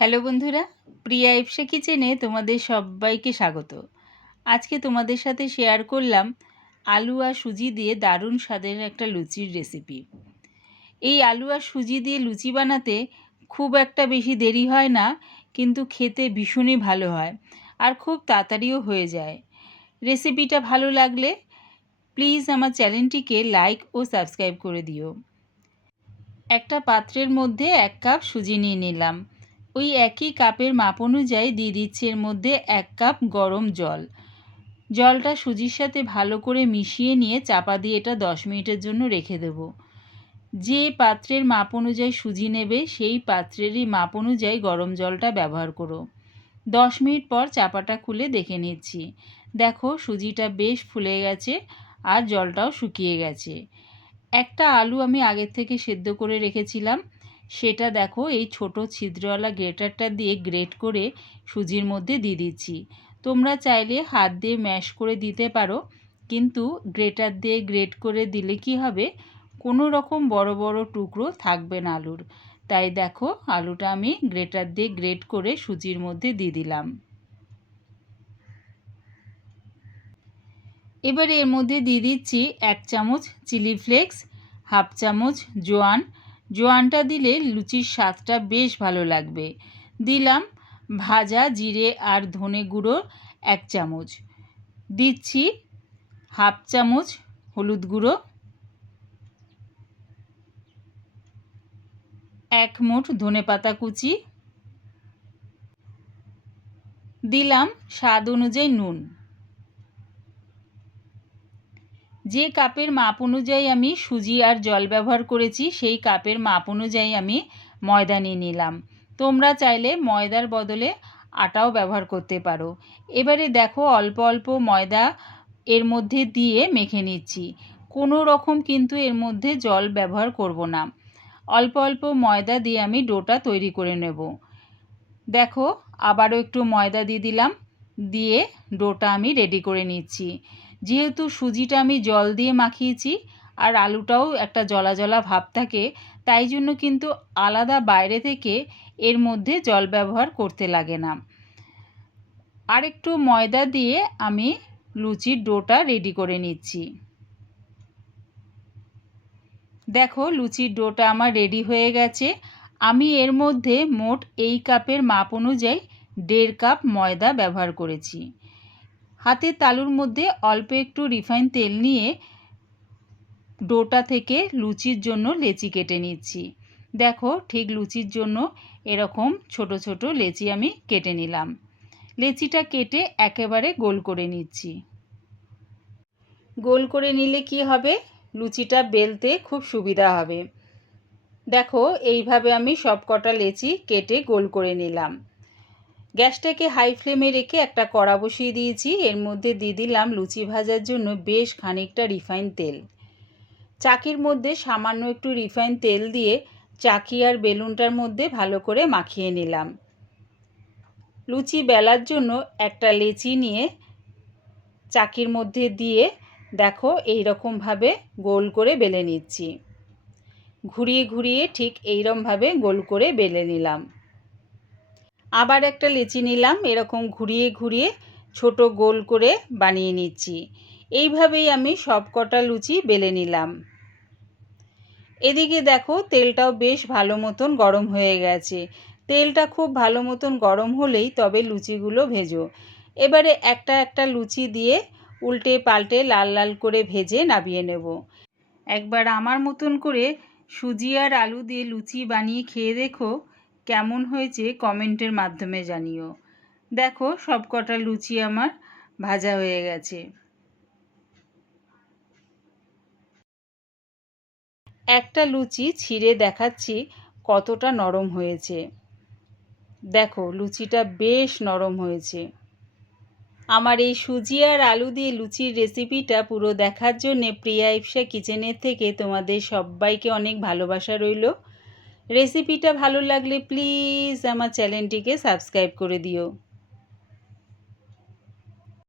Hello বন্ধুরা, প্রিয়া ইপসা কিচেনে তোমাদের সবাইকে স্বাগত। আজকে তোমাদের সাথে শেয়ার করলাম আলু আর সুজি দিয়ে দারুণ স্বাদের একটা লুচির রেসিপি। এই আলু আর সুজি দিয়ে লুচি বানাতে খুব একটা বেশি দেরি হয় না, কিন্তু খেতে ভীষণই ভালো হয় আর খুব তাড়াতাড়িও হয়ে যায়। রেসিপিটা ভালো লাগলে প্লিজ আমার চ্যানেলটিকে লাইক ও সাবস্ক্রাইব করে দিও। একটা পাত্রের মধ্যে 1 কাপ সুজি নিয়ে নিলাম। ওই একই কাপের মাপ অনুযায়ী দিয়ে দিচ্ছি এর মধ্যে 1 কাপ গরম জল। জলটা সুজির সাথে ভালো করে মিশিয়ে নিয়ে চাপা দিয়ে এটা 10 মিনিটের জন্য রেখে দেব। যে পাত্রের মাপ অনুযায়ী সুজি নেবে সেই পাত্রেরই মাপ অনুযায়ী গরম জলটা ব্যবহার করো। 10 মিনিট পর চাপাটা খুলে দেখে নিচ্ছি। দেখো সুজিটা বেশ ফুলে গেছে আর জলটাও শুকিয়ে গেছে। একটা আলু আমি আগের থেকে সেদ্ধ করে রেখেছিলাম, সেটা দেখো এই ছোট ছিদ্রওয়ালা গ্রেটারটা দিয়ে গ্রেট করে সুজির মধ্যে দিয়ে দিচ্ছি। তোমরা চাইলে হাত দিয়ে ম্যাশ করে দিতে পারো, কিন্তু গ্রেটার দিয়ে গ্রেট করে দিলে কি হবে, কোনো রকম বড় বড় টুকরো থাকবে না আলুর। তাই দেখো আলুটা আমি গ্রেটার দিয়ে গ্রেট করে সুজির মধ্যে দিয়ে দিলাম। এবারে এর মধ্যে দিয়ে দিচ্ছি 1 চামচ চিলি ফ্লেক্স, হাফ চামচ জোয়ানটা দিলে লুচির স্বাদটা বেশ ভালো লাগবে। দিলাম ভাজা জিরে আর ধনে গুঁড়ো 1 চামচ, দিচ্ছি হাফ চামচ হলুদ গুঁড়ো, 1 মুঠ ধনেপাতা কুচি, দিলাম স্বাদ অনুযায়ী নুন। যে কাপের মাপ অনুযায়ী আমি সুজি আর জল ব্যবহার করেছি সেই কাপের মাপ অনুযায়ী আমি ময়দা নিয়ে নিলাম। তোমরা চাইলে ময়দার বদলে আটাও ব্যবহার করতে পারো। এবারে দেখো অল্প অল্প ময়দা এর মধ্যে দিয়ে মেখে নিচ্ছি। কোনো রকম কিন্তু এর মধ্যে জল ব্যবহার করব না। অল্প অল্প ময়দা দিয়ে আমি ডোটা তৈরি করে নেব। দেখো আবারও একটু ময়দা দিয়ে দিলাম, দিয়ে ডোটা আমি রেডি করে নিচ্ছি। যেহেতু সুজিটা আমি জল দিয়ে মাখিয়েছি আর আলুটাও একটা জলা জলা ভাব থাকে, তাই জন্য কিন্তু আলাদা বাইরে থেকে এর মধ্যে জল ব্যবহার করতে লাগে না। আর একটু ময়দা দিয়ে আমি লুচির ডোটা রেডি করে নিচ্ছি। দেখো লুচির ডোটা আমার রেডি হয়ে গেছে। আমি এর মধ্যে মোট এই কাপের মাপ অনুযায়ী 1.5 কাপ ময়দা ব্যবহার করেছি। হাতের তালুর মধ্যে অল্প একটু রিফাইন তেল নিয়ে ডোটা থেকে লুচির জন্য লেচি কেটে নিচ্ছি। দেখো ঠিক লুচির জন্য এরকম ছোট ছোট লেচি আমি কেটে নিলাম। লেচিটা কেটে একেবারে গোল করে নিচ্ছি। গোল করে নিলে কি হবে, লুচিটা বেলতে খুব সুবিধা হবে। দেখো এইভাবে আমি সব কটা লেচি কেটে গোল করে নিলাম। গ্যাসটাকে হাই ফ্লেমে রেখে একটা কড়া বসিয়ে দিয়েছি। এর মধ্যে দিয়ে দিলাম লুচি ভাজার জন্য বেশ খানিকটা রিফাইন তেল। চাকির মধ্যে সামান্য একটু রিফাইন তেল দিয়ে চাকি আর বেলুনটার মধ্যে ভালো করে মাখিয়ে নিলাম। লুচি বেলার জন্য একটা লেচি নিয়ে চাকির মধ্যে দিয়ে দেখো এই রকমভাবে গোল করে বেলে নিচ্ছি। ঘুরিয়ে ঘুরিয়ে ঠিক এইরকমভাবে গোল করে বেলে নিলাম। আবার একটা লেচি নিলাম, এরকম ঘুরিয়ে ঘুরিয়ে ছোট গোল করে বানিয়ে নিচ্ছি। এইভাবেই আমি সব কটা লুচি বেলে নিলাম। এদিকে দেখো তেলটাও বেশ ভালো মতন গরম হয়ে গেছে। তেলটা খুব ভালো মতন গরম হলেই তবে লুচিগুলো ভেজো। এবারে একটা একটা লুচি দিয়ে উল্টে পাল্টে লাল লাল করে ভেজে নামিয়ে নেব। একবার আমার মতন করে সুজি আর আলু দিয়ে লুচি বানিয়ে খেয়ে দেখো কেমন হয়েছে কমেন্টের মাধ্যমে জানিও। দেখো সব কটা লুচি আমার ভাজা হয়ে গেছে। একটা লুচি ছিঁড়ে দেখাচ্ছি কতটা নরম হয়েছে। দেখো লুচিটা বেশ নরম হয়েছে। আমার এই সুজি আর আলু দিয়ে লুচির রেসিপিটা পুরো দেখার জন্যে প্রিয়া ইপসা কিচেনের থেকে তোমাদের সবাইকে অনেক ভালোবাসা রইল। রেসিপিটা ভালো লাগলে প্লিজ আমার চ্যানেলটিকে সাবস্ক্রাইব করে দিও।